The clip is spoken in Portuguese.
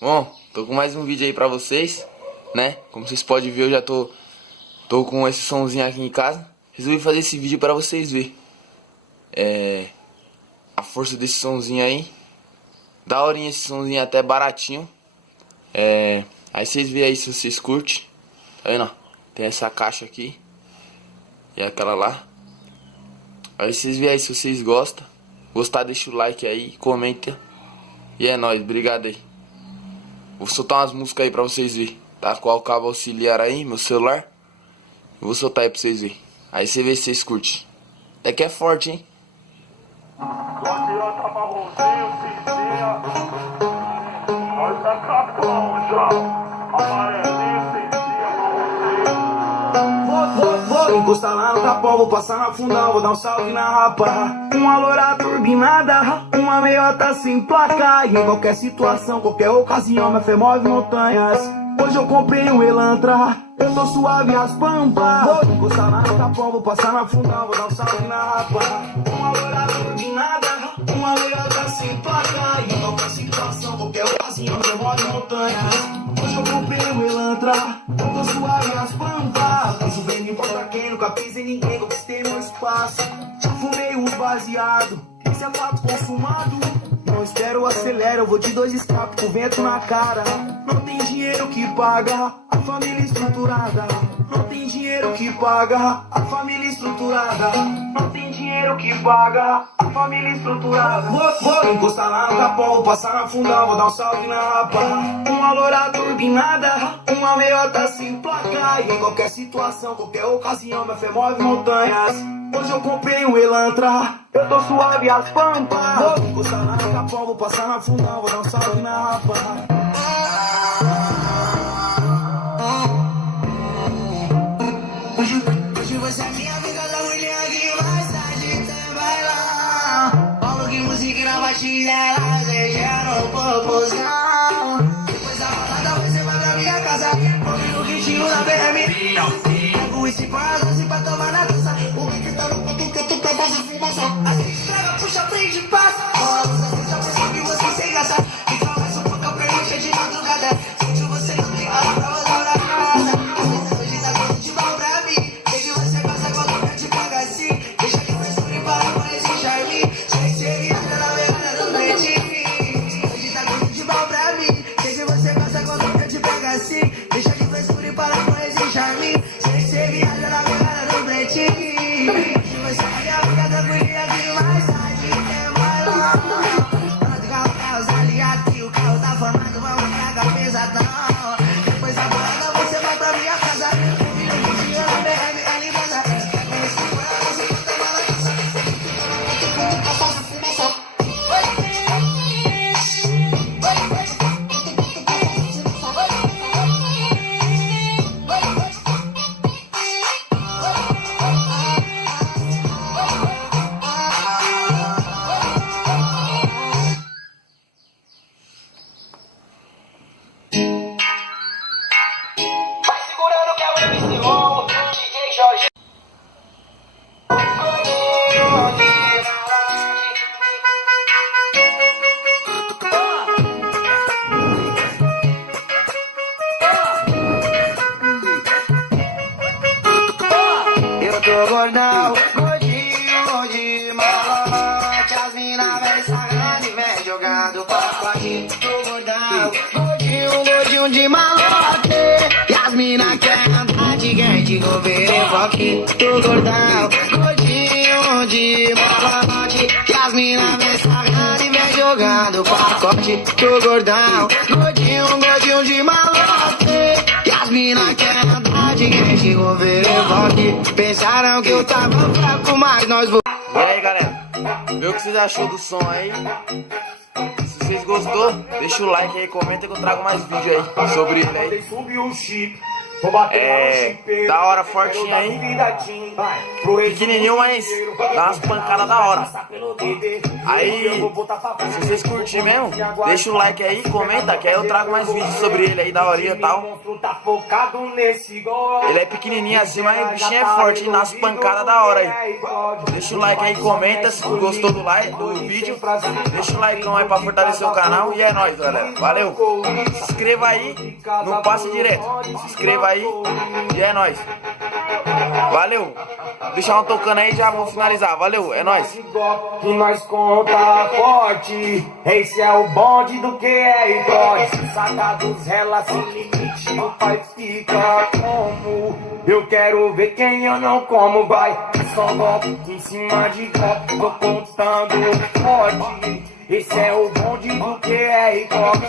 Bom, tô com mais um vídeo aí pra vocês, né? Como vocês podem ver, eu já tô com esse somzinho aqui em casa. Resolvi fazer esse vídeo pra vocês verem a força desse somzinho aí. Daorinha esse somzinho, até baratinho. Aí vocês veem aí se vocês curtem. Tá vendo, ó? Tem essa caixa aqui e aquela lá. Aí vocês veem aí se vocês gostam. Gostar, deixa o like aí, comenta. E é nóis, obrigado aí. Vou soltar umas músicas aí pra vocês verem. Tá com o cabo auxiliar aí, meu celular. Vou soltar aí pra vocês verem. Aí você vê se vocês curtem. Até que é forte, hein? Vou encostar lá no Capão, vou passar na fundão, vou dar um salve na rapa. Uma loira turbinada, uma meiota sem placa. E em qualquer situação, qualquer ocasião, minha fé move montanhas. Hoje eu comprei um Elantra, eu tô suave as pampas. Vou encostar lá no Capão, vou passar na fundão, vou dar um salve na rapa. Uma loira turbinada, uma meiota sem placa. E em qualquer situação, qualquer ocasião, minha fé move montanhas. Hoje eu comprei um Elantra, eu tô suave as pampas. Isso vem, não importa quem, nunca pisei ninguém, conquistei meu espaço. Já fumei uns baseado, esse é fato consumado. Não espero, acelera, eu vou de dois escapes com vento na cara. Não tem dinheiro que paga a família estruturada. Não tem dinheiro que paga a família estruturada. Não tem dinheiro que paga a família estruturada. Vou encostar lá no Capão, vou passar na fundão, vou dar um salve na rapa. Uma loira turbinada, uma meiota sem placa. E em qualquer situação, qualquer ocasião, minha fé move montanhas. Hoje eu comprei um Elantra, eu tô suave as pampas. Vou encostar lá no Capão, vou passar na fundão, vou dar um salve na rapa. Hoje você é minha amiga da mulher que mais tarde você vai lá. Paulo que música na batida, ela desejando popozão. Depois da balada você vai pra minha casa, ouvindo o ritmo da BM. Pego esse par, doce pra tomar na dança. O que tá no ponto que eu tô pra fazer fumação. Assim estraga, puxa, prende, passa. Rola, você já pensou que você sem graça. Fica mais um pouco, eu pergunto de madrugada. Sente você não tem hora pra voltar pra casa. Hoje tá tudo de mal pra mim. Sei que você gosta quando eu te pago assim. Deixa que frescura e para mais em Charlie. Sei que você viaja na vergonha do pretinho. Hoje tá tudo de mal pra mim. Sei que você gosta quando eu te pago assim. Deixa que frescura e para mais em Charlie. Sei que você viaja na vergonha do pretinho. Hoje você é a amiga da guria que mais tarde é mais longe. Pronto, carro, os aliados que o carro tá formado, vamos tragar pesadão. Depois da balada você vai pra minha casa. Ouvindo o vizinho na BML manda. Pega esse coelho, você bota a balança. Fica pra fazer fumação. Vai segurando que é o MC Long, DJ Jorge. Eu tô gordão, gordinho de malote. As mina vem sagrada e vem jogando pacote. Tô gordão, gordinho de malote. E as mina querem andar de quente, governo rock. Tô gordão, gordinho de malote. E as mina vem sagrada e vem jogando pacote. Tô gordão, gordinho de malote. E as mina querem andar de quente, governo rock. Pensaram que eu tava fraco, mas nós vou. E aí, galera? Vê o que vocês achou do som aí. Se vocês gostou, deixa o like aí, comenta que eu trago mais vídeo aí sobre ele aí. Subiu o chip, Da hora, fortinho aí. Pequenininho, mas dá umas pancadas da hora. Aí, se vocês curtirem mesmo, deixa o like aí, comenta, que aí eu trago mais vídeos sobre ele aí, da horinha e tal. Ele é pequenininho assim, mas o bichinho é forte, hein? Dá umas pancadas da hora aí. Deixa o like aí, comenta se gostou do vídeo. Deixa o like aí pra fortalecer o canal. E é nóis, galera. Valeu. Se inscreva aí, não passe direto. Se inscreva aí e é nóis. Valeu. Deixa um tocando aí e já vou finalizar. Valeu, é nóis. Que nós conta forte. Esse é o bonde do que é e pode. Saca dos relas sem limite. O pai fica como? Eu quero ver quem eu não como. Vai, só golpe em cima de golpe. Tô contando forte. Esse é o bonde do que é e pode.